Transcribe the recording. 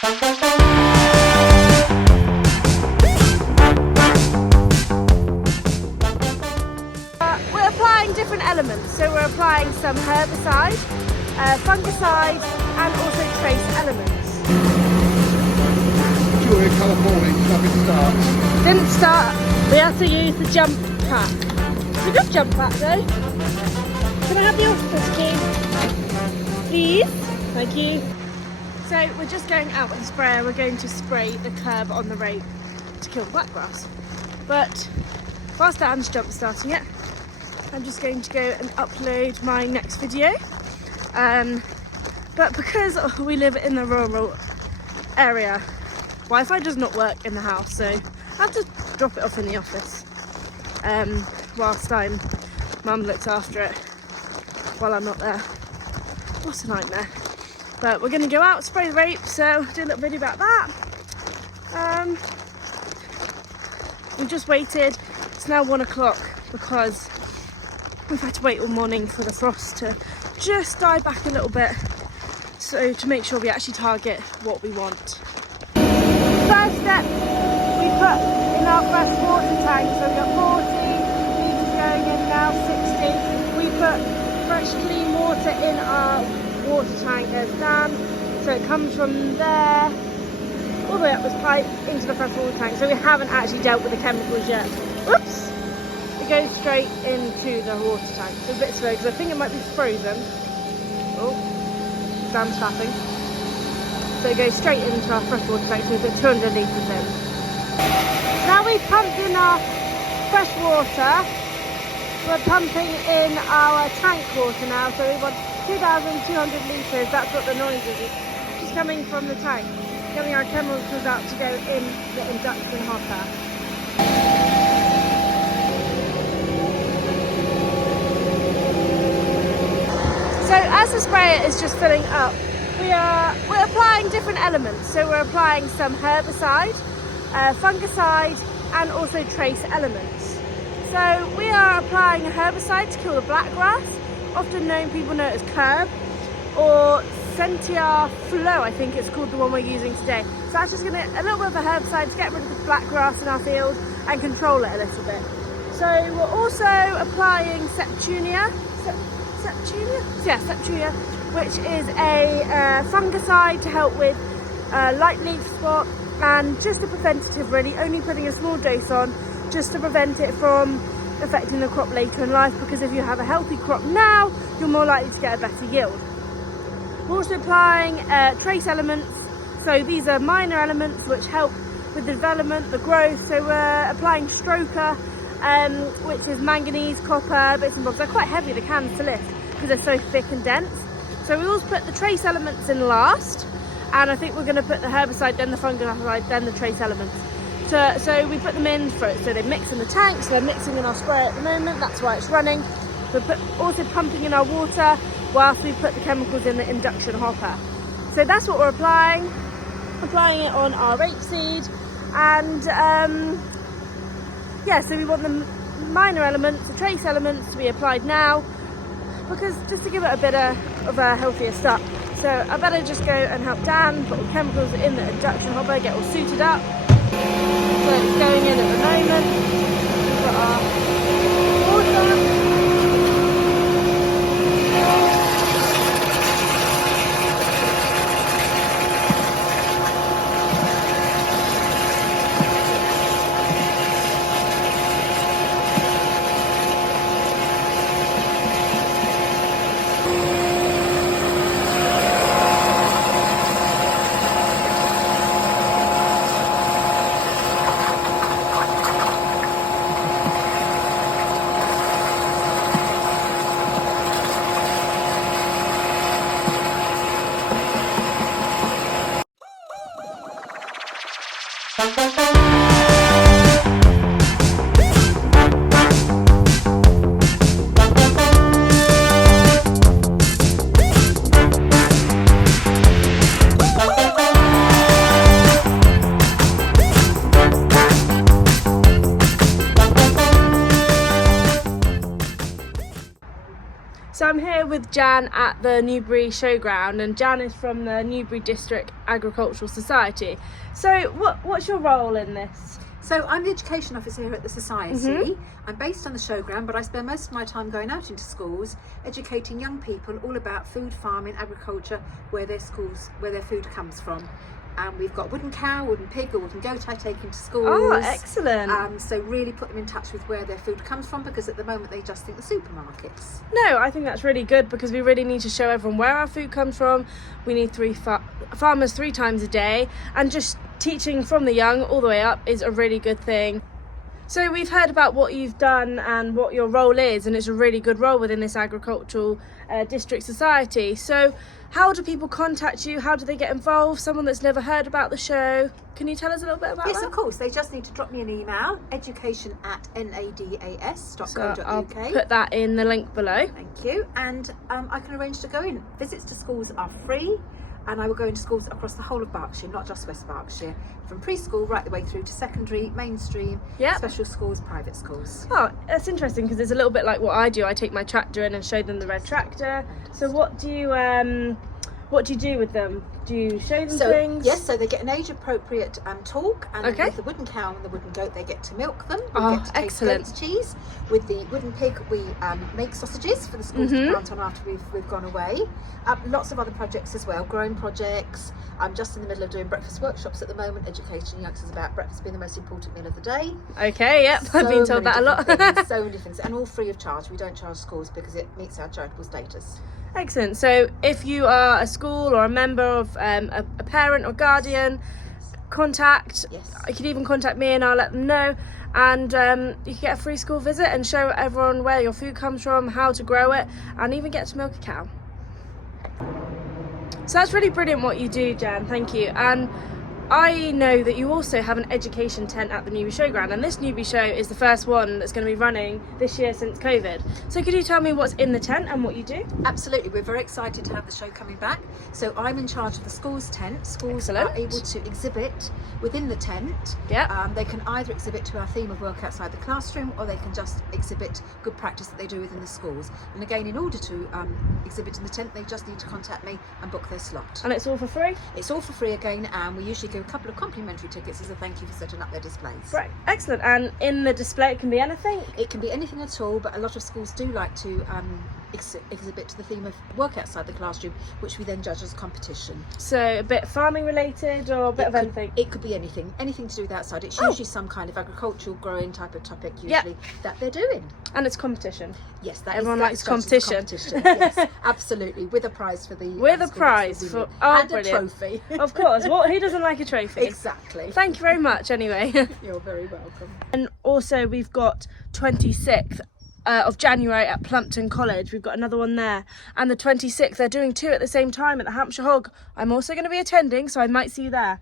We're applying different elements, so we're applying some herbicide, fungicide and also trace elements. Julia California, nothing starts. Didn't start, we had to use the jump pack. It's a good jump pack though. Can I have the officer's key? Please? Thank you. So we're just going out with a sprayer. We're going to spray the curb on the road to kill the blackgrass. But whilst Dan's jump starting it, I'm just going to go and upload my next video. But because we live in the rural area, Wi-Fi does not work in the house, so I have to drop it off in the office whilst Mum looks after it while I'm not there. What a nightmare. But we're going to go out, spray the rape, so do a little video about that. We've just waited. It's now 1 o'clock because we've had to wait all morning for the frost to just die back a little bit, so to make sure we actually target what we want. First step we put in our fresh water tank, so we've got 40 litres going in now, 60. We put fresh clean water in our water tank as Dan, so it comes from there all the way up this pipe into the fresh water tank, so we haven't actually dealt with the chemicals yet. Oops! It goes straight into the water tank. It's a bit slow because I think it might be frozen. Oh, Dan's tapping. So it goes straight into our fresh water tank, so we put 200 litres in. Now we've pumped in our fresh water, we're pumping in our tank water now, so we want 2,200 litres, that's what the noise is. Just coming from the tank, getting our chemicals out to go in the induction hopper. So as the sprayer is just filling up, we're applying different elements. So we're applying some herbicide, fungicide and also trace elements. So we are applying a herbicide to kill the blackgrass, often known, people know it as curb, or Sentia Flow, I think it's called, the one we're using today. So that's just going to a little bit of a herbicide to get rid of the blackgrass in our field and control it a little bit. So we're also applying Septunia, which is a fungicide to help with light leaf spot, and just a preventative really, only putting a small dose on just to prevent it from affecting the crop later in life, because if you have a healthy crop now, you're more likely to get a better yield. We're also applying trace elements, so these are minor elements which help with the development, the growth. So we're applying Stroker, which is manganese, copper, bits and bobs. They're quite heavy, the cans to lift, because they're so thick and dense. So we always put the trace elements in last, and I think we're going to put the herbicide, then the fungicide, then the trace elements. So we put them in first, so they mix in the tank, so they're mixing in our sprayer at the moment, that's why it's running. We're also pumping in our water whilst we put the chemicals in the induction hopper. So that's what we're applying it on our rapeseed, and yeah, so we want the minor elements, the trace elements to be applied now, because just to give it a bit of a healthier start. So I better just go and help Dan put all the chemicals in the induction hopper, get all suited up. So it's going in at the moment. We've got our water. So I'm here with Jan at the Newbury Showground, and Jan is from the Newbury District Agricultural Society. So what's your role in this? So I'm the education officer here at the Society. I'm based on the showground, but I spend most of my time going out into schools, educating young people all about food, farming, agriculture, where their food comes from. And we've got wooden cow, wooden pig, or wooden goat I take into schools. Oh, excellent. So really put them in touch with where their food comes from, because at the moment they just think the supermarkets. No, I think that's really good, because we really need to show everyone where our food comes from. We need farmers 3 times a day, and just teaching from the young all the way up is a really good thing. So we've heard about what you've done and what your role is, and it's a really good role within this agricultural district society. So how do people contact you? How do they get involved? Someone that's never heard about the show. Can you tell us a little bit about that? Yes, of course. They just need to drop me an email, education@nadas.co.uk. So I'll put that in the link below. Thank you. And I can arrange to go in. Visits to schools are free, and I will go into schools across the whole of Berkshire, not just West Berkshire, from preschool right the way through to secondary, mainstream, special schools, private schools. Oh, that's interesting, because it's a little bit like what I do. I take my tractor in and show them the red tractor. So what do you do with them? Do you show them things? Yes, so they get an age-appropriate talk, and Okay. with the wooden cow and the wooden goat, they get to milk them. We Oh, get to taste excellent. goat's cheese. With the wooden pig, we make sausages for the schools to plant on after we've gone away. Lots of other projects as well, growing projects. I'm just in the middle of doing breakfast workshops at the moment, educating youngsters about breakfast being the most important meal of the day. Okay, yep, I've been told that a lot. So many different things, and all free of charge. We don't charge schools because it meets our charitable status. Excellent. So if you are a school or a member of a parent or guardian, contact. Yes. You could even contact me and I'll let them know. And you can get a free school visit and show everyone where your food comes from, how to grow it, and even get to milk a cow. So that's really brilliant what you do, Jan. Thank you. And I know that you also have an education tent at the Newbury Showground, and this Newbury Show is the first one that's going to be running this year since COVID. So could you tell me what's in the tent and what you do? Absolutely, we're very excited to have the show coming back. So I'm in charge of the schools tent. Schools Excellent. are able to exhibit within the tent. Yeah. They can either exhibit to our theme of work outside the classroom, or they can just exhibit good practice that they do within the schools. And again, in order to exhibit in the tent, they just need to contact me and book their slot. And it's all for free? It's all for free again, and we usually give a couple of complimentary tickets as a thank you for setting up their displays. Right, excellent. And in the display it can be anything? It can be anything at all, but a lot of schools do like to exhibit to the theme of work outside the classroom, which we then judge as competition. So a bit farming related or a bit of anything? It could be anything to do with outside. It's usually some kind of agricultural growing type of topic usually that they're doing. And it's competition? Yes, Everyone that likes is judged as competition. Yes, absolutely, with a prize for the With a school prize that's for winning. and a trophy. Of course. Who doesn't like a trophy? Exactly. Thank you very much anyway. You're very welcome. And also we've got 26th of January at Plumpton College. We've got another one there, and the 26th they're doing 2 at the same time at the Hampshire Hog. I'm also going to be attending, so I might see you there.